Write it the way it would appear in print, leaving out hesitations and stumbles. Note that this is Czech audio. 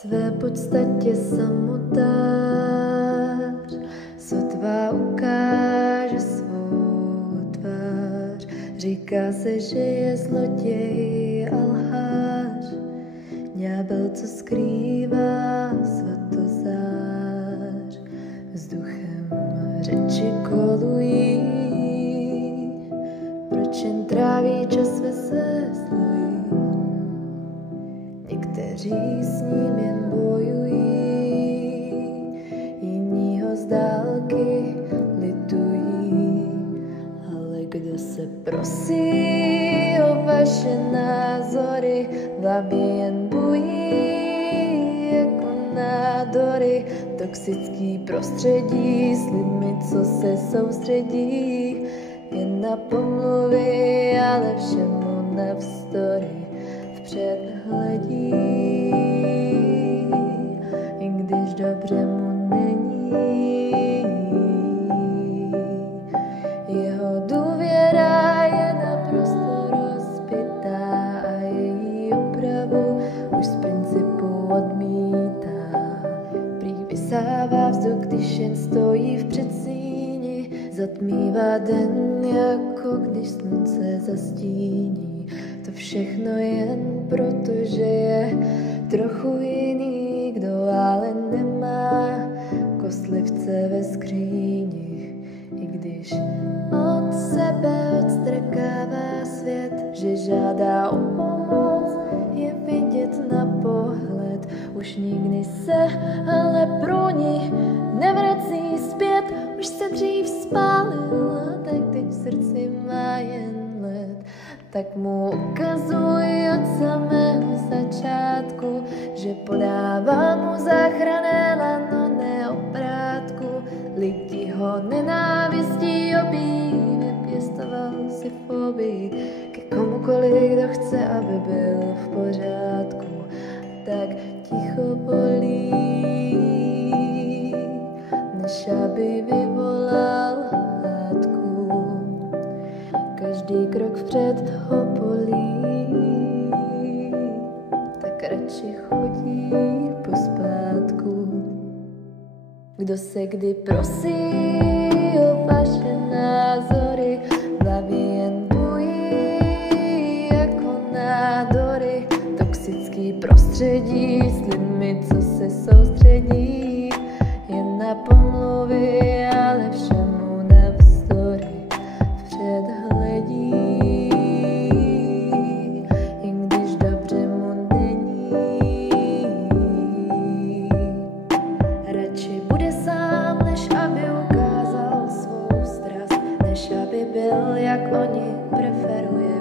své podstatě samotář, sotva ukáže svou tvář. Říká se, že je zloděj a lhář, ďábel, co skrývá svatozář. Vzduchem řeči kolují, proč jen tráví čas ve své sloji. Někteří s ním jen bojují, jiní ho z dálky litují. Ale kdo se prosí o vaše názory, v hlavě jen bují jako nádory. Toxický prostředí s lidmi, co se soustředí jen na pomluvy, ale všemu navzdory vpřed hledí, i když dobře mu není. Jeho důvěra je naprosto rozbitá a její opravu už z principu odmítá. Prý vysává vzduch, když jen stojí v předsíni, zatmívá den, jako když slunce zastíní. To všechno jen proto, že je trochu jiný, kdo ale nemá kostlivce ve skříni. I když od sebe odstrkává svět, že žádá o pomoc, je vidět na pohled. Už nikdy se ale pro ní nevrací zpět. Už se dřív spálil, tak teď v srdci má jen led. Tak mu ukazuj od samého začátku, že podává mu záchranné lano neoprátku. Lidi ho nenávistí obí, vypěstoval si fobii ke komukoliv, kdo chce, aby byl v pořádku. Tak ticho volí, než aby vyvolal hádku. Každý krok vpřed ho bolí, tak radši chodí pospátku. Kdo se kdy prosí o vaše názory, v hlavě jen bují jako nádory. Toxický prostředí s lidmi, co se soustředí jen na pomluvy, ale všemu navzdory vpřed hledí, i když dobře mu není. Radši bude sám, než aby ukázal svou strast, než aby byl, jak oni preferuje.